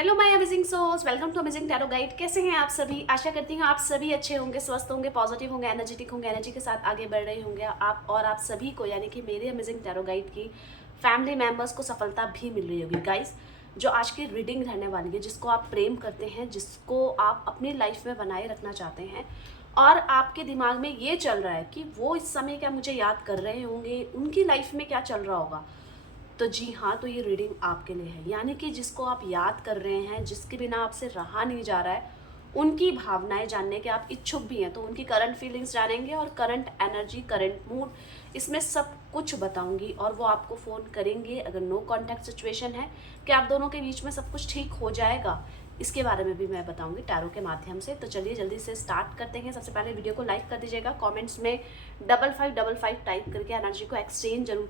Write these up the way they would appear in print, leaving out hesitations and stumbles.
Hello my amazing souls, welcome to amazing tarot guide. कैसे हैं आप सभी? आशा करती हूँ आप सभी अच्छे होंगे, स्वस्थ होंगे, पॉजिटिव होंगे, एनर्जेटिक होंगे, एनर्जी के साथ आगे बढ़ रहे होंगे आप सभी को, यानी कि मेरे अमेजिंग टैरो गाइड की फैमिली मेम्बर्स को सफलता भी मिल रही होगी। गाइस, जो आज की रीडिंग रहने वाली है, जिसको आप प्रेम करते हैं, जिसको आप अपनी लाइफ में बनाए रखना चाहते हैं और आपके दिमाग में ये चल रहा है कि वो इस समय क्या मुझे याद कर रहे होंगे, उनकी लाइफ में क्या चल रहा होगा, तो जी हाँ, तो ये रीडिंग आपके लिए है। यानी कि जिसको आप याद कर रहे हैं, जिसके बिना आपसे रहा नहीं जा रहा है, उनकी भावनाएं जानने के आप इच्छुक भी हैं, तो उनकी करंट फीलिंग्स जानेंगे और करंट एनर्जी, करंट मूड, इसमें सब कुछ बताऊंगी। और वो आपको फ़ोन करेंगे अगर नो कॉन्टैक्ट सिचुएशन है, कि आप दोनों के बीच में सब कुछ ठीक हो जाएगा, इसके बारे में भी मैं बताऊंगी टैरो के माध्यम से। तो चलिए जल्दी से स्टार्ट करते हैं। सबसे पहले वीडियो को लाइक कर दीजिएगा, कमेंट्स में 5555 टाइप करके एनर्जी को एक्सचेंज जरूर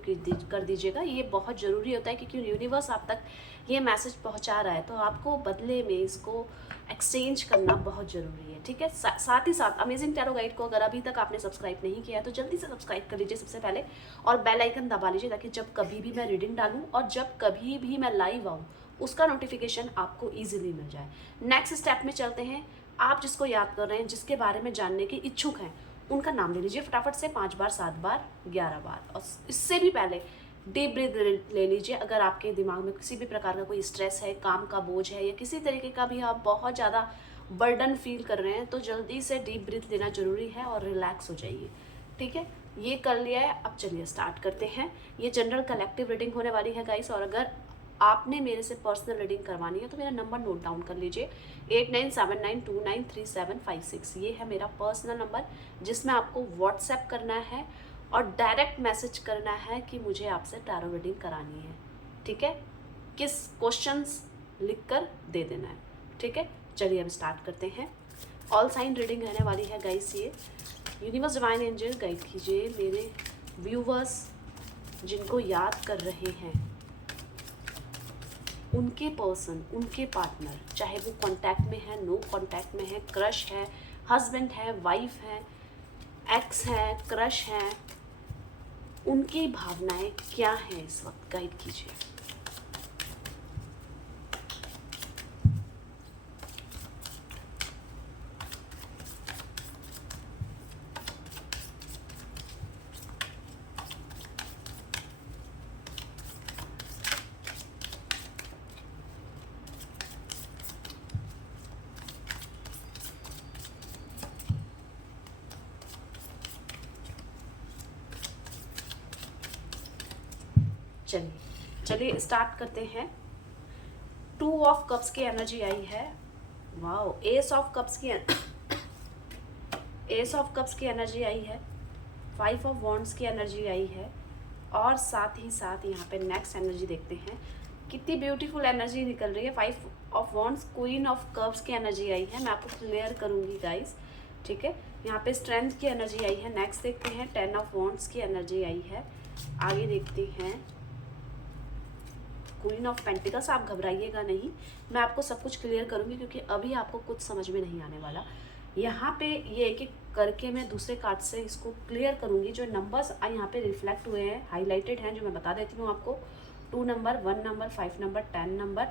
कर दीजिएगा। ये बहुत ज़रूरी होता है क्योंकि यूनिवर्स आप तक ये मैसेज पहुंचा रहा है, तो आपको बदले में इसको एक्सचेंज करना बहुत ज़रूरी है। ठीक है, साथ ही साथ अमेजिंग टैरो गाइड को अगर अभी तक आपने सब्सक्राइब नहीं किया है तो जल्दी से सब्सक्राइब कर लीजिए सबसे पहले, और बेल आइकन दबा लीजिए ताकि जब कभी भी मैं रीडिंग डालूँ और जब कभी भी मैं लाइव आऊँ उसका नोटिफिकेशन आपको इजीली मिल जाए। नेक्स्ट स्टेप में चलते हैं। आप जिसको याद कर रहे हैं, जिसके बारे में जानने के इच्छुक हैं, उनका नाम ले लीजिए फटाफट से 5 बार, 7 बार, 11 बार। और इससे भी पहले डीप ब्रीथ ले लीजिए। अगर आपके दिमाग में किसी भी प्रकार का कोई स्ट्रेस है, काम का बोझ है, या किसी तरीके का भी आप बहुत ज़्यादा बर्डन फील कर रहे हैं, तो जल्दी से डीप ब्रीथ लेना जरूरी है और रिलैक्स हो जाइए। ठीक है, ये कर लिया है। अब चलिए स्टार्ट करते हैं। ये जनरल कलेक्टिव रीडिंग होने वाली है गाइस, और अगर आपने मेरे से पर्सनल रीडिंग करवानी है तो मेरा नंबर नोट डाउन कर लीजिए, 8979293756। ये है मेरा पर्सनल नंबर, जिसमें आपको व्हाट्सएप करना है और डायरेक्ट मैसेज करना है कि मुझे आपसे टैरो रीडिंग करानी है। ठीक है, किस क्वेश्चंस लिख कर दे देना है। ठीक है, चलिए अब स्टार्ट करते हैं। ऑल साइन रीडिंग रहने वाली है गाइस। ये यूनिवर्स डिवाइन एंजल गाइड कीजिए मेरे व्यूवर्स जिनको याद कर रहे हैं, उनके पर्सन, उनके पार्टनर, चाहे वो कांटेक्ट में है, नो कांटेक्ट में है, क्रश है, हस्बैंड है, वाइफ है, एक्स है, क्रश है, उनकी भावनाएं क्या हैं इस वक्त, गाइड कीजिए। चलिए स्टार्ट करते हैं। 2 ऑफ कप्स की एनर्जी आई है। वाओ, एस ऑफ कप्स की एनर्जी आई है। 5 ऑफ वॉन्ड्स की एनर्जी आई है, और साथ ही साथ यहाँ पे नेक्स्ट एनर्जी देखते हैं। कितनी ब्यूटीफुल एनर्जी निकल रही है। 5 of wands, queen of cups की एनर्जी आई है। मैं आपको क्लियर करूँगी गाइस। ठीक है, यहाँ पे स्ट्रेंथ की एनर्जी आई है। नेक्स्ट देखते हैं 10 ऑफ वॉन्ड्स की एनर्जी आई है। आगे देखते हैं क्वीन ऑफ पेंटिकल्स। आप घबराइएगा नहीं, मैं आपको सब कुछ क्लियर करूँगी क्योंकि अभी आपको कुछ समझ में नहीं आने वाला। यहाँ पे ये एक एक करके मैं दूसरे कार्ड से इसको क्लियर करूँगी। जो नंबर्स यहाँ पे रिफ्लेक्ट हुए हैं, हाईलाइटेड हैं, जो मैं बता देती हूँ आपको। 2 नंबर, 1 नंबर, 5 नंबर, 10 नंबर।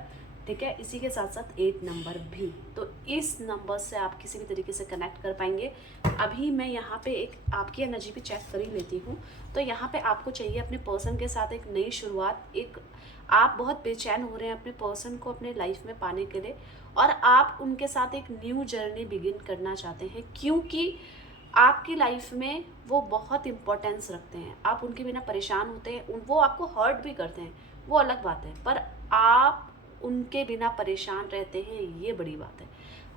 ठीक है, इसी के साथ साथ 8 नंबर भी। तो इस नंबर से आप किसी भी तरीके से कनेक्ट कर पाएंगे। अभी मैं यहाँ पे एक आपकी एनर्जी भी चेक कर ही लेती हूँ। तो यहाँ पे आपको चाहिए अपने पर्सन के साथ एक नई शुरुआत। एक आप बहुत बेचैन हो रहे हैं अपने पर्सन को अपने लाइफ में पाने के लिए, और आप उनके साथ एक न्यू जर्नी बिगिन करना चाहते हैं, क्योंकि आपकी लाइफ में वो बहुत इम्पोर्टेंस रखते हैं। आप उनके बिना परेशान होते हैं, वो आपको हर्ट भी करते हैं, वो अलग बात है, पर आप उनके बिना परेशान रहते हैं, ये बड़ी बात है।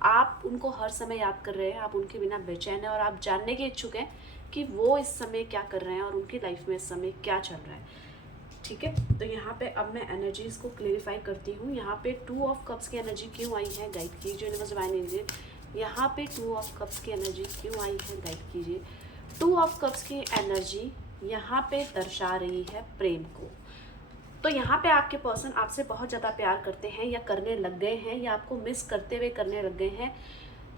आप उनको हर समय याद कर रहे हैं, आप उनके बिना बेचैन हैं, और आप जानने के इच्छुक हैं कि वो इस समय क्या कर रहे हैं और उनकी लाइफ में इस समय क्या चल रहा है। ठीक है, तो यहाँ पे अब मैं एनर्जीज को क्लेरिफाई करती हूँ। यहाँ पे 2 ऑफ कप्स की एनर्जी क्यों आई है, गाइड कीजिए यूनिवर्स डिवाइन एंजल। यहाँ पे 2 ऑफ कप्स की एनर्जी क्यों आई है, गाइड कीजिए। 2 ऑफ कप्स की एनर्जी यहाँ पे दर्शा रही है प्रेम को। तो यहाँ पे आपके पर्सन आपसे बहुत ज़्यादा प्यार करते हैं, या करने लग गए हैं, या आपको मिस करते हुए करने लग गए हैं।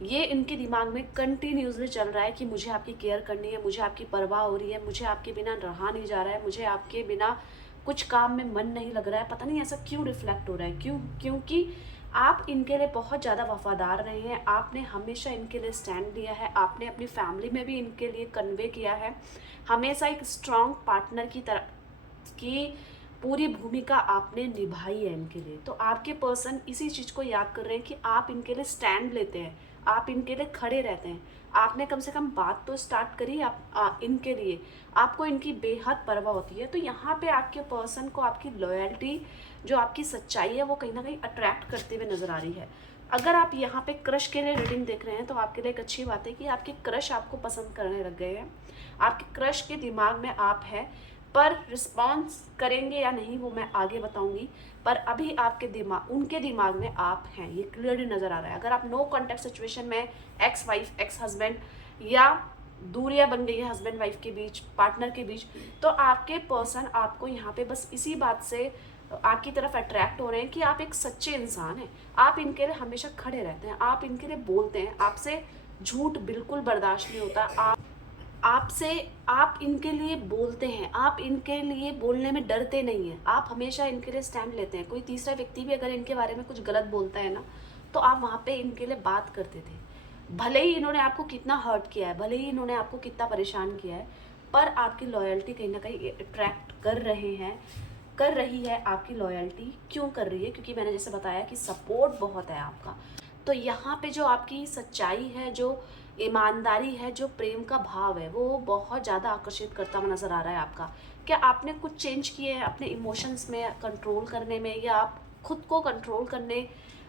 ये इनके दिमाग में कंटिन्यूसली चल रहा है कि मुझे आपकी केयर करनी है, मुझे आपकी परवाह हो रही है, मुझे आपके बिना रहा नहीं जा रहा है, मुझे आपके बिना कुछ काम में मन नहीं लग रहा है। पता नहीं ऐसा क्यों रिफ्लेक्ट हो रहा है, क्योंकि आप इनके लिए बहुत ज़्यादा वफ़ादार रहे हैं, आपने हमेशा इनके लिए स्टैंड लिया है, आपने अपनी फैमिली में भी इनके लिए कन्वे किया है, हमेशा एक स्ट्रॉन्ग पार्टनर की तरह की पूरी भूमिका आपने निभाई है इनके लिए। तो आपके पर्सन इसी चीज़ को याद कर रहे हैं कि आप इनके लिए स्टैंड लेते हैं, आप इनके लिए खड़े रहते हैं। आपने कम से कम बात तो स्टार्ट करी इनके लिए, आपको इनकी बेहद परवाह होती है। तो यहाँ पे आपके पर्सन को आपकी लॉयल्टी, जो आपकी सच्चाई है, वो कहीं ना कहीं अट्रैक्ट करते हुए नज़र आ रही है। अगर आप यहाँ पे क्रश के लिए रीडिंग देख रहे हैं तो आपके लिए एक अच्छी बात है कि आपके क्रश आपको पसंद करने लग गए हैं, आपके क्रश के दिमाग में आप हैं, पर रिस्पॉन्स करेंगे या नहीं वो मैं आगे बताऊंगी। पर अभी आपके दिमाग, उनके दिमाग में आप हैं, ये क्लियरली नज़र आ रहा है। अगर आप नो कॉन्टैक्ट सिचुएशन में एक्स वाइफ, एक्स हस्बैंड, या दूरियां बन गई है हस्बैंड वाइफ के बीच, पार्टनर के बीच, तो आपके पर्सन आपको यहाँ पे बस इसी बात से आपकी तरफ अट्रैक्ट हो रहे हैं कि आप एक सच्चे इंसान हैं, आप इनके लिए हमेशा खड़े रहते हैं, आप इनके लिए बोलते हैं, आपसे झूठ बिल्कुल बर्दाश्त नहीं होता, आपसे आप इनके लिए बोलते हैं, आप इनके लिए बोलने में डरते नहीं हैं, आप हमेशा इनके लिए स्टैंड लेते हैं। कोई तीसरा व्यक्ति भी अगर इनके बारे में कुछ गलत बोलता है ना, तो आप वहाँ पे इनके लिए बात करते थे। भले ही इन्होंने आपको कितना हर्ट किया है, भले ही इन्होंने आपको कितना परेशान किया है, पर आपकी लॉयल्टी कहीं ना कहीं अट्रैक्ट कर रहे हैं, कर रही है। आपकी लॉयल्टी क्यों कर रही है? क्योंकि मैंने जैसे बताया कि सपोर्ट बहुत है आपका। तो यहाँ पे जो आपकी सच्चाई है, जो ईमानदारी है, जो प्रेम का भाव है, वो बहुत ज़्यादा आकर्षित करता हुआ नज़र आ रहा है आपका। क्या आपने कुछ चेंज किए हैं अपने इमोशंस में कंट्रोल करने में, या आप खुद को कंट्रोल करने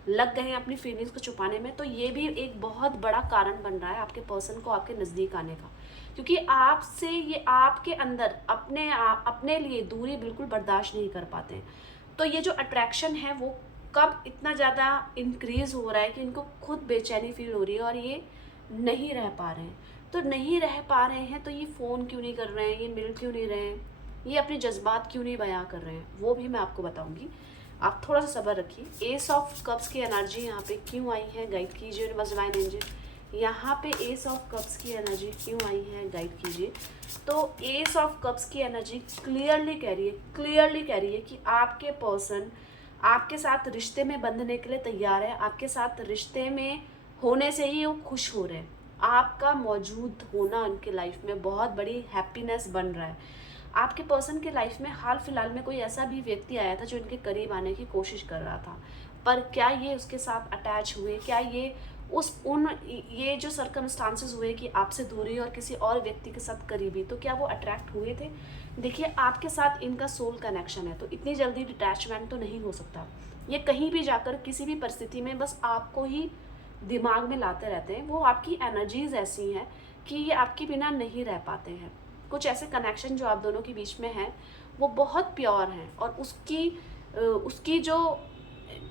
लग गए हैं अपनी फीलिंग्स को छुपाने में? तो ये भी एक बहुत बड़ा कारण बन रहा है आपके पर्सन को आपके नज़दीक आने का, क्योंकि आपसे ये आपके अंदर अपने लिए दूरी बिल्कुल बर्दाश्त नहीं कर पाते हैं। तो ये जो अट्रैक्शन है वो कब इतना ज़्यादा इंक्रीज़ हो रहा है कि इनको खुद बेचैनी फील हो रही है और ये नहीं रह पा रहे हैं। तो नहीं रह पा रहे हैं तो ये फ़ोन क्यों नहीं कर रहे हैं, ये मिल क्यों नहीं रहे हैं, ये अपने जज्बात क्यों नहीं बयां कर रहे हैं, वो भी मैं आपको बताऊंगी। आप थोड़ा सा सब्र रखिए। एस ऑफ कप्स की एनर्जी यहाँ पे क्यों आई है, गाइड कीजिए यूनिवर्स डिवाइन एंजल। यहाँ पे एस ऑफ कप्स की एनर्जी क्यों आई है, गाइड कीजिए। तो एस ऑफ कप्स की एनर्जी क्लियरली कह रही है कि आपके पर्सन आपके साथ रिश्ते में बंधने के लिए तैयार है, आपके साथ रिश्ते में होने से ही वो खुश हो रहे हैं। आपका मौजूद होना उनके लाइफ में बहुत बड़ी हैप्पीनेस बन रहा है। आपके पर्सन के लाइफ में हाल फिलहाल में कोई ऐसा भी व्यक्ति आया था जो इनके करीब आने की कोशिश कर रहा था, पर क्या ये उसके साथ अटैच हुए, क्या ये ये जो सर्कमस्टांसेस हुए कि आपसे दूरी और किसी और व्यक्ति के साथ करीबी, तो क्या वो अट्रैक्ट हुए थे? देखिए, आपके साथ इनका सोल कनेक्शन है, तो इतनी जल्दी डिटैचमेंट तो नहीं हो सकता। ये कहीं भी जाकर किसी भी परिस्थिति में बस आपको ही दिमाग में लाते रहते हैं। वो आपकी एनर्जीज ऐसी हैं कि ये आपके बिना नहीं रह पाते हैं। कुछ ऐसे कनेक्शन जो आप दोनों के बीच में हैं वो बहुत प्योर हैं, और उसकी जो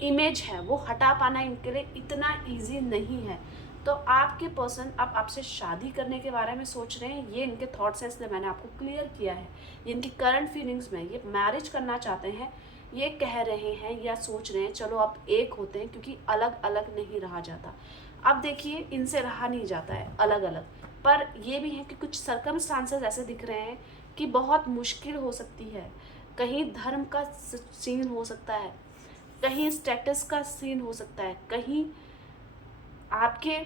इमेज है वो हटा पाना इनके लिए इतना इजी नहीं है। तो आपके पर्सन अब आपसे शादी करने के बारे में सोच रहे हैं, ये इनके थॉट्स हैं, इसलिए मैंने आपको क्लियर किया है। ये इनकी करंट फीलिंग्स में ये मैरिज करना चाहते हैं, ये कह रहे हैं या सोच रहे हैं चलो अब एक होते हैं, क्योंकि अलग अलग नहीं रहा जाता। अब देखिए, इनसे रहा नहीं जाता है अलग अलग, पर ये भी है कि कुछ सर्कमस्टांसेस ऐसे दिख रहे हैं कि बहुत मुश्किल हो सकती है। कहीं धर्म का सीन हो सकता है, कहीं स्टेटस का सीन हो सकता है, कहीं आपके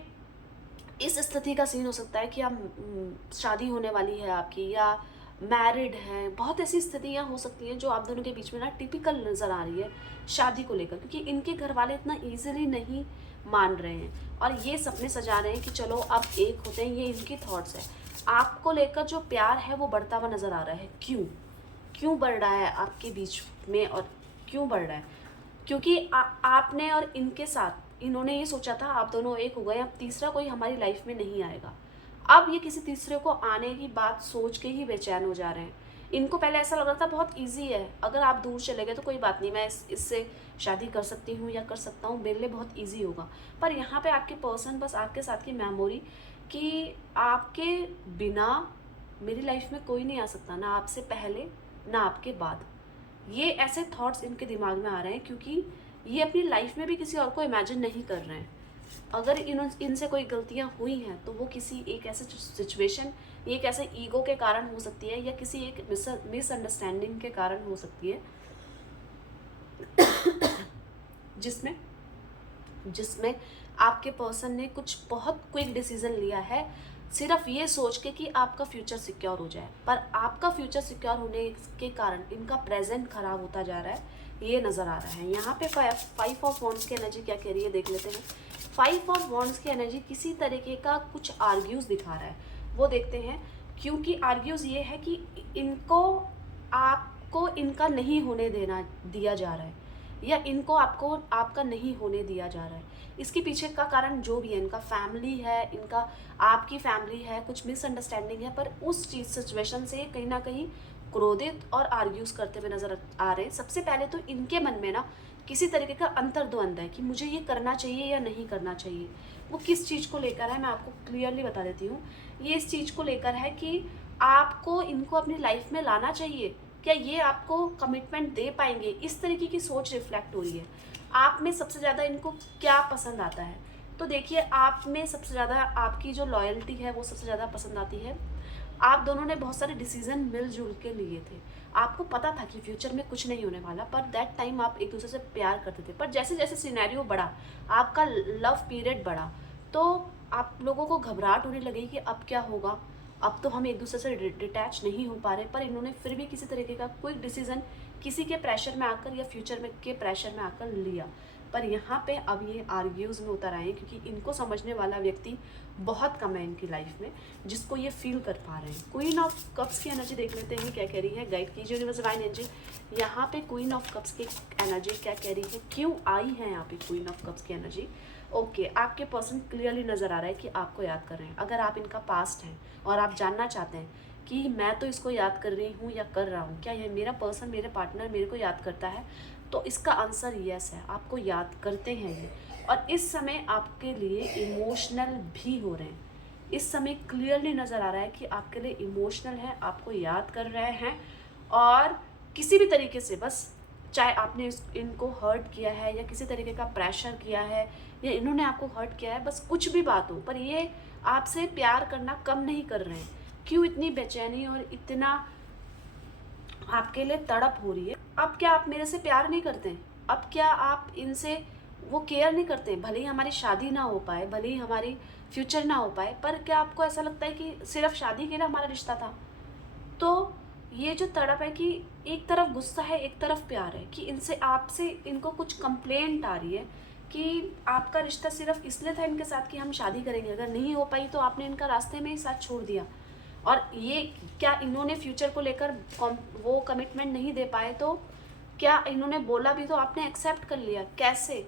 इस स्थिति का सीन हो सकता है कि आप शादी होने वाली है आपकी, या मैरिड है। बहुत ऐसी स्थितियां हो सकती हैं जो आप दोनों के बीच में ना टिपिकल नज़र आ रही है शादी को लेकर, क्योंकि इनके घर वाले इतना ईजिली नहीं मान रहे हैं और ये सपने सजा रहे हैं कि चलो अब एक होते हैं। ये इनकी थॉट्स है। आपको लेकर जो प्यार है वो बढ़ता हुआ नज़र आ रहा है। क्यों बढ़ रहा है आपके बीच में, और क्यों बढ़ रहा है? क्योंकि आपने और इनके साथ, इन्होंने ये सोचा था आप दोनों एक हो गए, अब तीसरा कोई हमारी लाइफ में नहीं आएगा। अब ये किसी तीसरे को आने की बात सोच के ही बेचैन हो जा रहे हैं। इनको पहले ऐसा लग रहा था बहुत इजी है, अगर आप दूर चले गए तो कोई बात नहीं, मैं इससे शादी कर सकती हूँ या कर सकता हूँ, मेरे लिए बहुत इजी होगा। पर यहाँ पे आपके पर्सन बस आपके साथ की मेमोरी कि आपके बिना मेरी लाइफ में कोई नहीं आ सकता, ना आपसे पहले ना आपके बाद। ये ऐसे थॉट्स इनके दिमाग में आ रहे हैं क्योंकि ये अपनी लाइफ में भी किसी और को इमेजिन नहीं कर रहे हैं। अगर इनसे कोई गलतियां हुई हैं तो वो किसी एक ऐसे सिचुएशन, एक ऐसे ईगो के कारण हो सकती है, या किसी एक मिसअंडरस्टैंडिंग के कारण हो सकती है जिसमें जिसमें आपके पर्सन ने कुछ बहुत क्विक डिसीजन लिया है, सिर्फ ये सोच के कि आपका फ्यूचर सिक्योर हो जाए। पर आपका फ्यूचर सिक्योर होने के कारण इनका प्रेजेंट खराब होता जा रहा है, ये नज़र आ रहा है। यहाँ पे 5 ऑफ वॉन्ड्स की एनर्जी क्या कह रही है देख लेते हैं। 5 ऑफ वॉन्ड्स की एनर्जी किसी तरीके का कुछ आर्ग्यूज दिखा रहा है, वो देखते हैं। क्योंकि आर्ग्यूज ये है कि इनको आपको इनका नहीं होने दिया जा रहा है, या इनको आपको आपका नहीं होने दिया जा रहा है। इसके पीछे का कारण जो भी है, इनका फैमिली है, इनका आपकी फैमिली है, कुछ मिसअंडरस्टैंडिंग है, पर उस चीज़ सिचुएशन से कहीं ना कहीं क्रोधित और आर्ग्यूज करते हुए नजर आ रहे हैं। सबसे पहले तो इनके मन में ना किसी तरीके का अंतर्द्वंद है कि मुझे ये करना चाहिए या नहीं करना चाहिए। वो किस चीज़ को लेकर है मैं आपको क्लियरली बता देती हूँ। ये इस चीज़ को लेकर है कि आपको इनको अपनी लाइफ में लाना चाहिए, क्या ये आपको कमिटमेंट दे पाएंगे, इस तरीके की सोच रिफ्लेक्ट हो रही है। आप में सबसे ज़्यादा इनको क्या पसंद आता है, तो देखिए आप में सबसे ज़्यादा आपकी जो लॉयल्टी है वो सबसे ज़्यादा पसंद आती है। आप दोनों ने बहुत सारे डिसीजन मिलजुल के लिए थे, आपको पता था कि फ्यूचर में कुछ नहीं होने वाला, पर दैट टाइम आप एक दूसरे से प्यार करते थे। पर जैसे जैसे सिनेरियो बढ़ा, आपका लव पीरियड बढ़ा, तो आप लोगों को घबराहट होने लगी कि अब क्या होगा, अब तो हम एक दूसरे से डिटैच नहीं हो पा रहे। पर इन्होंने फिर भी किसी तरीके का क्विक डिसीजन किसी के प्रेशर में आकर या फ्यूचर में के प्रेशर में आकर लिया। पर यहाँ पे अब ये आर्ग्यूज में उतर आए हैं, क्योंकि इनको समझने वाला व्यक्ति बहुत कम है इनकी लाइफ में, जिसको ये फील कर पा रहे हैं। क्वीन ऑफ कप्स की एनर्जी देख लेते हैं क्या कह रही है, गाइड कीजिए यूनिवर्स डिवाइन एंजल। यहाँ पे क्वीन ऑफ कप्स की एनर्जी क्या कह रही है, क्यों आई है यहाँ पे क्वीन ऑफ कप्स की एनर्जी। ओके, आपके पर्सन क्लियरली नज़र आ रहा है कि आपको याद कर रहे हैं। अगर आप इनका पास्ट हैं और आप जानना चाहते हैं कि मैं तो इसको याद कर रही हूँ या कर रहा हूँ, क्या ये मेरा पर्सन, मेरे पार्टनर मेरे को याद करता है, तो इसका आंसर यस है, आपको याद करते हैं ये। और इस समय आपके लिए इमोशनल भी हो रहे हैं। इस समय क्लियरली नज़र आ रहा है कि आपके लिए इमोशनल है, आपको याद कर रहे हैं। और किसी भी तरीके से, बस चाहे आपने इनको हर्ट किया है या किसी तरीके का प्रेशर किया है या इन्होंने आपको हर्ट किया है, बस कुछ भी बात हो, पर ये आपसे प्यार करना कम नहीं कर रहे हैं। क्यों इतनी बेचैनी और इतना आपके लिए तड़प हो रही है। अब क्या आप मेरे से प्यार नहीं करते हैं, अब क्या आप इनसे वो केयर नहीं करते हैं। भले ही हमारी शादी ना हो पाए, भले ही हमारी फ्यूचर ना हो पाए, पर क्या आपको ऐसा लगता है कि सिर्फ शादी के लिए हमारा रिश्ता था। तो ये जो तड़प है कि एक तरफ गुस्सा है, एक तरफ प्यार है, कि इनसे आपसे इनको कुछ कंप्लेंट आ रही है कि आपका रिश्ता सिर्फ इसलिए था इनके साथ कि हम शादी करेंगे, अगर नहीं हो पाई तो आपने इनका रास्ते में ही साथ छोड़ दिया। और ये क्या इन्होंने फ्यूचर को लेकर वो कमिटमेंट नहीं दे पाए, तो क्या इन्होंने बोला भी तो आपने एक्सेप्ट कर लिया। कैसे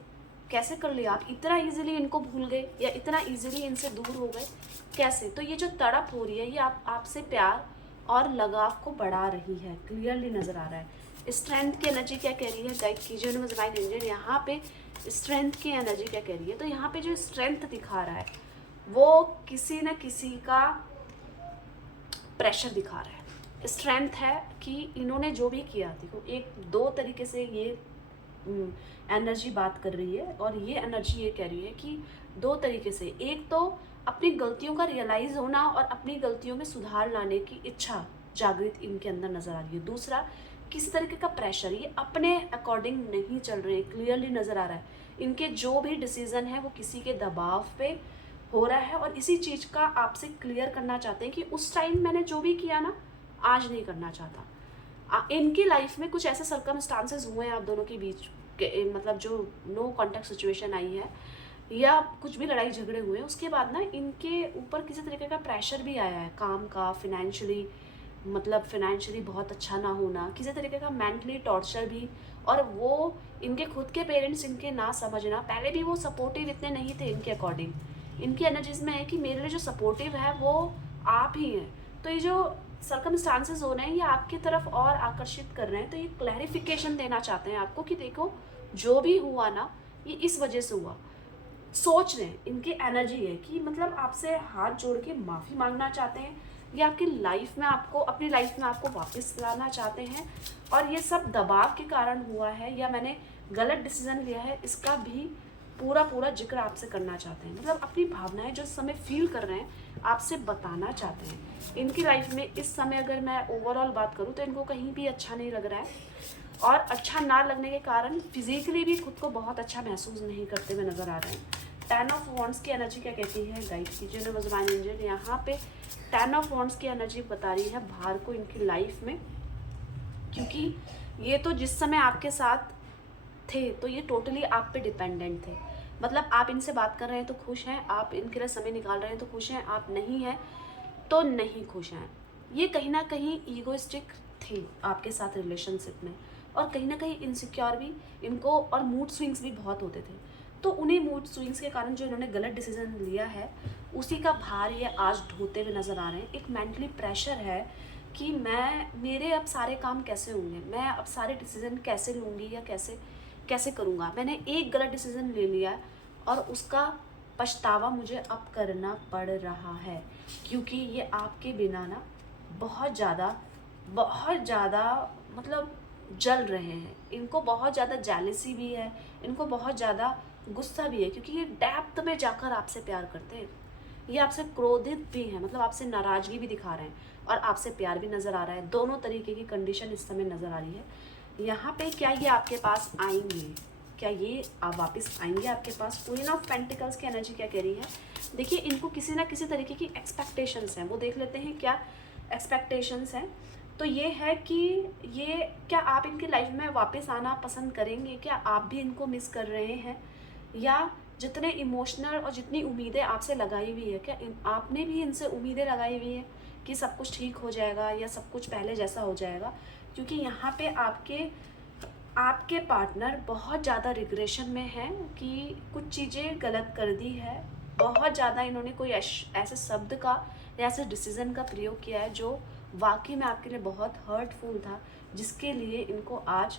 कैसे कर लिया, आप इतना इजीली इनको भूल गए या इतना इजीली इनसे दूर हो गए, कैसे। तो ये जो तड़प हो रही है ये आपसे प्यार और लगाव को बढ़ा रही है, क्लियरली नज़र आ रहा है। स्ट्रेंथ की एनर्जी क्या कह रही है, गाइड कीजिए यूनिवर्स डिवाइन एंजल। यहाँ पे स्ट्रेंथ की एनर्जी क्या कह रही है, तो यहाँ पे जो स्ट्रेंथ दिखा रहा है वो किसी न किसी का प्रेशर दिखा रहा है। स्ट्रेंथ है कि इन्होंने जो भी किया, देखो एक दो तरीके से ये एनर्जी बात कर रही है, और ये एनर्जी ये कह रही है कि दो तरीके से, एक तो अपनी गलतियों का रियलाइज़ होना और अपनी गलतियों में सुधार लाने की इच्छा जागृत इनके अंदर नज़र आ रही है। दूसरा, किसी तरीके का प्रेशर, ये अपने अकॉर्डिंग नहीं चल रहे, क्लियरली नज़र आ रहा है। इनके जो भी डिसीज़न है वो किसी के दबाव पे हो रहा है, और इसी चीज़ का आपसे क्लियर करना चाहते हैं कि उस टाइम मैंने जो भी किया ना, आज नहीं करना चाहता। इनकी लाइफ में कुछ ऐसे सर्कमस्टांसेस हुए हैं आप दोनों के बीच के, मतलब जो नो कॉन्टैक्ट सिचुएशन आई है या कुछ भी लड़ाई झगड़े हुए हैं, उसके बाद ना इनके ऊपर किसी तरीके का प्रेशर भी आया है, काम का, फिनेंशियली, मतलब फिनेंशियली बहुत अच्छा ना होना, किसी तरीके का मेंटली टॉर्चर भी। और वो इनके खुद के पेरेंट्स इनके ना समझना, पहले भी वो सपोर्टिव इतने नहीं थे इनके अकॉर्डिंग। इनकी एनर्जीज में है कि मेरे लिए जो सपोर्टिव है वो आप ही हैं। तो ये जो सर्कमस्टांसेस हो रहे हैं ये आपकी तरफ और आकर्षित कर रहे हैं। तो ये क्लैरिफिकेशन देना चाहते हैं आपको कि देखो जो भी हुआ ना ये इस वजह से हुआ। सोच रहे हैं, इनकी एनर्जी है कि मतलब आपसे हाथ जोड़ के माफ़ी मांगना चाहते हैं, या आपकी लाइफ में आपको, अपनी लाइफ में आपको वापस लाना चाहते हैं। और ये सब दबाव के कारण हुआ है या मैंने गलत डिसीजन लिया है, इसका भी पूरा जिक्र आपसे करना चाहते हैं। मतलब अपनी भावनाएं जो इस समय फील कर रहे हैं आपसे बताना चाहते हैं। इनकी लाइफ में इस समय अगर मैं ओवरऑल बात करूं तो इनको कहीं भी अच्छा नहीं लग रहा है। और अच्छा ना लगने के कारण फिजिकली भी खुद को बहुत अच्छा महसूस नहीं करते हुए नज़र आ रहे हैं। 10 ऑफ वॉन्ड्स की एनर्जी क्या कहती है, गाइड कीजिए डिवाइन एंजल। यहाँ पे 10 ऑफ वॉन्ड्स की एनर्जी बता रही है बाहर को इनकी लाइफ में, क्योंकि ये तो जिस समय आपके साथ थे तो ये टोटली आप पे डिपेंडेंट थे। मतलब आप इनसे बात कर रहे हैं तो खुश हैं, आप इनके लिए समय निकाल रहे हैं तो खुश हैं, आप नहीं हैं तो नहीं खुश हैं। ये कहीं ना कहीं ईगोइस्टिक थे आपके साथ रिलेशनशिप में, और कहीं ना कहीं इनसिक्योर भी इनको, और मूड स्विंग्स भी बहुत होते थे। तो उन्हीं मूड स्विंग्स के कारण जो इन्होंने गलत डिसीजन लिया है उसी का भार ये आज ढोते हुए नज़र आ रहे हैं। एक मेंटली प्रेशर है कि मेरे अब सारे काम कैसे होंगे, मैं अब सारे डिसीजन कैसे लूँगी या कैसे कैसे करूँगा। मैंने एक गलत डिसीजन ले लिया और उसका पछतावा मुझे अब करना पड़ रहा है, क्योंकि ये आपके बिना ना बहुत ज़्यादा मतलब जल रहे हैं। इनको बहुत ज़्यादा जेलसी भी है, इनको बहुत ज़्यादा गुस्सा भी है, क्योंकि ये डेप्थ में जाकर आपसे प्यार करते हैं। ये आपसे क्रोधित भी हैं, मतलब आपसे नाराज़गी भी दिखा रहे हैं और आपसे प्यार भी नज़र आ रहा है। दोनों तरीके की कंडीशन इस समय नज़र आ रही है। यहाँ पे क्या ये आपके पास आएंगे, क्या ये आप वापस आएंगे आपके पास? क्वीन ऑफ पेंटिकल्स की एनर्जी क्या कह रही है? देखिए, इनको किसी ना किसी तरीके की एक्सपेक्टेशंस हैं, वो देख लेते हैं क्या एक्सपेक्टेशंस हैं। तो ये है कि ये क्या आप इनकी लाइफ में वापस आना पसंद करेंगे? क्या आप भी इनको मिस कर रहे हैं? या जितने इमोशनल और जितनी उम्मीदें आपसे लगाई हुई है, क्या आपने भी इनसे उम्मीदें लगाई हुई है कि सब कुछ ठीक हो जाएगा या सब कुछ पहले जैसा हो जाएगा? क्योंकि यहाँ पे आपके पार्टनर बहुत ज़्यादा रिग्रेशन में है कि कुछ चीज़ें गलत कर दी है। बहुत ज़्यादा इन्होंने कोई ऐसे शब्द का या ऐसे डिसीज़न का प्रयोग किया है जो वाकई में आपके लिए बहुत हर्टफुल था, जिसके लिए इनको आज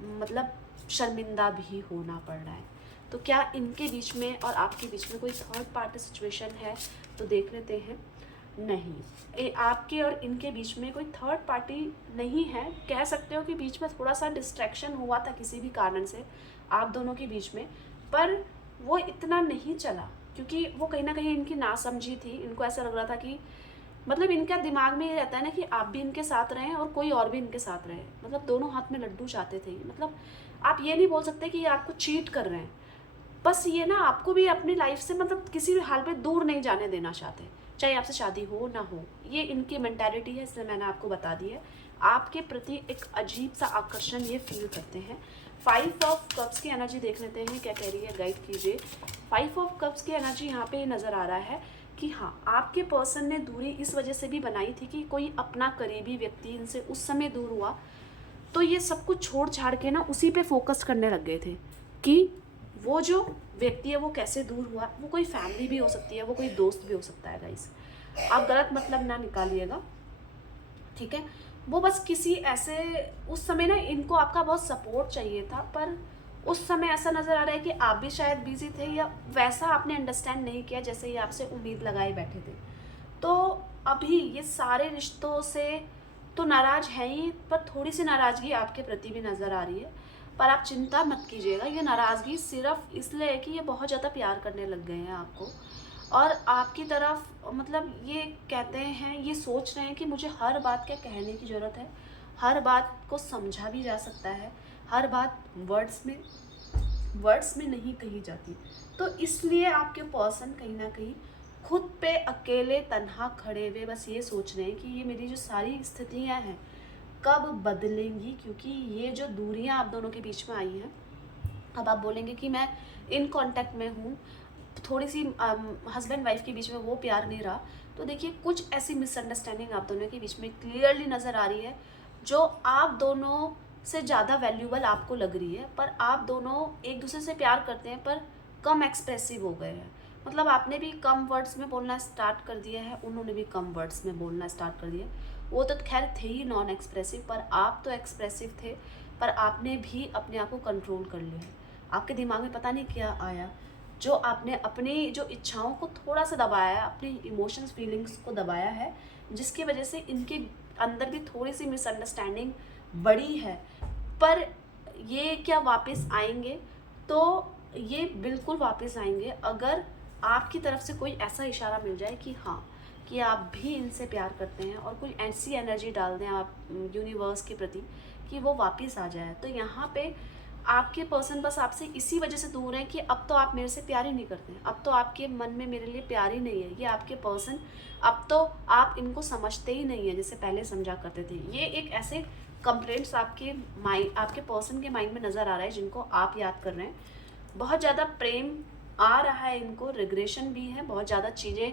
मतलब शर्मिंदा भी होना पड़ रहा है। तो क्या इनके बीच में और आपके बीच में कोई थर्ड पार्टी सिचुएशन है? तो देख लेते हैं। नहीं, आपके और इनके बीच में कोई थर्ड पार्टी नहीं है। कह सकते हो कि बीच में थोड़ा सा डिस्ट्रैक्शन हुआ था किसी भी कारण से आप दोनों के बीच में, पर वो इतना नहीं चला, क्योंकि वो कहीं ना कहीं इनकी नासमझी थी। इनको ऐसा लग रहा था कि मतलब इनका दिमाग में ये रहता है ना कि आप भी इनके साथ रहें और कोई और भी इनके साथ रहे, मतलब दोनों हाथ में लड्डू चाहते थे। मतलब आप ये नहीं बोल सकते कि ये आपको चीट कर रहे हैं, बस ये ना आपको भी अपनी लाइफ से मतलब किसी भी हाल में दूर नहीं जाने देना चाहते, चाहे आपसे शादी हो ना हो। ये इनकी मेंटालिटी है, इसलिए मैंने आपको बता दी है। आपके प्रति एक अजीब सा आकर्षण ये फील करते हैं। 5 ऑफ कप्स की एनर्जी देख लेते हैं क्या कह रही है, गाइड कीजिए। 5 ऑफ कप्स की एनर्जी यहाँ पे नज़र आ रहा है कि हाँ, आपके पर्सन ने दूरी इस वजह से भी बनाई थी कि कोई अपना करीबी व्यक्ति इनसे उस समय दूर हुआ, तो ये सब कुछ छोड़ छाड़ के ना उसी पे फोकस करने लग गए थे कि वो जो व्यक्ति है वो कैसे दूर हुआ। वो कोई फैमिली भी हो सकती है, वो कोई दोस्त भी हो सकता है गाइस, आप गलत मतलब ना निकालिएगा, ठीक है। वो बस किसी ऐसे उस समय ना इनको आपका बहुत सपोर्ट चाहिए था, पर उस समय ऐसा नज़र आ रहा है कि आप भी शायद बिजी थे या वैसा आपने अंडरस्टैंड नहीं किया जैसे ये आपसे उम्मीद लगाए बैठे थे। तो अभी ये सारे रिश्तों से तो नाराज़ हैं ही, पर थोड़ी सी नाराज़गी आपके प्रति भी नज़र आ रही है। पर आप चिंता मत कीजिएगा, ये नाराज़गी सिर्फ इसलिए है कि ये बहुत ज़्यादा प्यार करने लग गए हैं आपको, और आपकी तरफ मतलब ये कहते हैं, ये सोच रहे हैं कि मुझे हर बात क्या कहने की ज़रूरत है, हर बात को समझा भी जा सकता है, हर बात वर्ड्स में नहीं कही जाती। तो इसलिए आपके पर्सन कहीं ना कहीं खुद पे अकेले तन्हा खड़े हुए बस ये सोच रहे हैं कि ये मेरी जो सारी स्थितियाँ हैं कब बदलेंगी, क्योंकि ये जो दूरियां आप दोनों के बीच में आई हैं, अब आप बोलेंगे कि मैं इन कांटेक्ट में हूँ, थोड़ी सी हस्बैंड वाइफ के बीच में वो प्यार नहीं रहा। तो देखिए, कुछ ऐसी मिसअंडरस्टैंडिंग आप दोनों के बीच में क्लियरली नज़र आ रही है जो आप दोनों से ज़्यादा वैल्यूबल आपको लग रही है, पर आप दोनों एक दूसरे से प्यार करते हैं पर कम एक्सप्रेसिव हो गए हैं। मतलब आपने भी कम वर्ड्स में बोलना स्टार्ट कर दिया है, उन्होंने भी कम वर्ड्स में बोलना स्टार्ट कर दिया। वो तो खैर थे ही नॉन एक्सप्रेसिव, पर आप तो एक्सप्रेसिव थे, पर आपने भी अपने आप को कंट्रोल कर लिया है। आपके दिमाग में पता नहीं क्या आया, जो आपने अपनी जो इच्छाओं को थोड़ा सा दबाया है, अपनी इमोशंस फीलिंग्स को दबाया है, जिसकी वजह से इनके अंदर भी थोड़ी सी मिसअंडरस्टैंडिंग बड़ी है। पर ये क्या वापस आएंगे? तो ये बिल्कुल वापस आएंगे अगर आपकी तरफ से कोई ऐसा इशारा मिल जाए कि हाँ, कि आप भी इनसे प्यार करते हैं, और कोई ऐसी एनर्जी डाल दें आप यूनिवर्स के प्रति कि वो वापस आ जाए। तो यहाँ पे आपके पर्सन बस आपसे इसी वजह से दूर हैं कि अब तो आप मेरे से प्यार ही नहीं करते हैं, अब तो आपके मन में मेरे लिए प्यार ही नहीं है। ये आपके पर्सन, अब तो आप इनको समझते ही नहीं है जैसे पहले समझा करते थे। ये एक ऐसे कंप्लेंट्स आपके पर्सन के माइंड में नज़र आ रहा है जिनको आप याद कर रहे हैं। बहुत ज़्यादा प्रेम आ रहा है इनको, रिग्रेशन भी है, बहुत ज़्यादा चीज़ें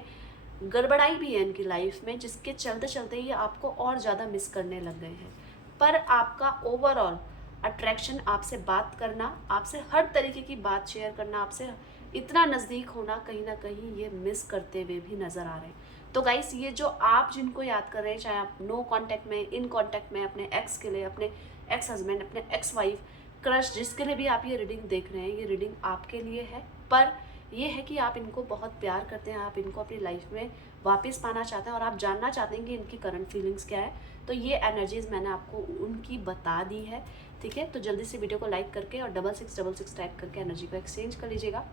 गड़बड़ाई भी है इनकी लाइफ में, जिसके चलते चलते ये आपको और ज़्यादा मिस करने लग गए हैं। पर आपका ओवरऑल अट्रैक्शन, आपसे बात करना, आपसे हर तरीके की बात शेयर करना, आपसे इतना नज़दीक होना, कहीं ना कहीं ये मिस करते हुए भी नज़र आ रहे हैं। तो गाइस, ये जो आप जिनको याद कर रहे हैं, चाहे आप नो कांटेक्ट में, इन कांटेक्ट में, अपने एक्स के लिए, अपने एक्स हस्बैंड, अपने एक्स वाइफ, क्रश, जिसके लिए भी आप ये रीडिंग देख रहे हैं, ये रीडिंग आपके लिए है। पर ये है कि आप इनको बहुत प्यार करते हैं, आप इनको अपनी लाइफ में वापस पाना चाहते हैं और आप जानना चाहते हैं कि इनकी करंट फीलिंग्स क्या है। तो ये एनर्जीज मैंने आपको उनकी बता दी है, ठीक है। तो जल्दी से वीडियो को लाइक करके और 6666 टाइप करके एनर्जी को एक्सचेंज कर लीजिएगा।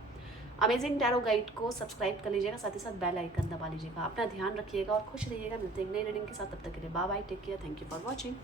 अमेजिंग टैरो गाइड को सब्सक्राइब कर लीजिएगा, साथ ही साथ बेल आइकन दबा लीजिएगा। अपना ध्यान रखिएगा और खुश रहिएगा। मिलते हैं नई रीडिंग के साथ, तब तक के लिए bye bye, take care, thank you for watching.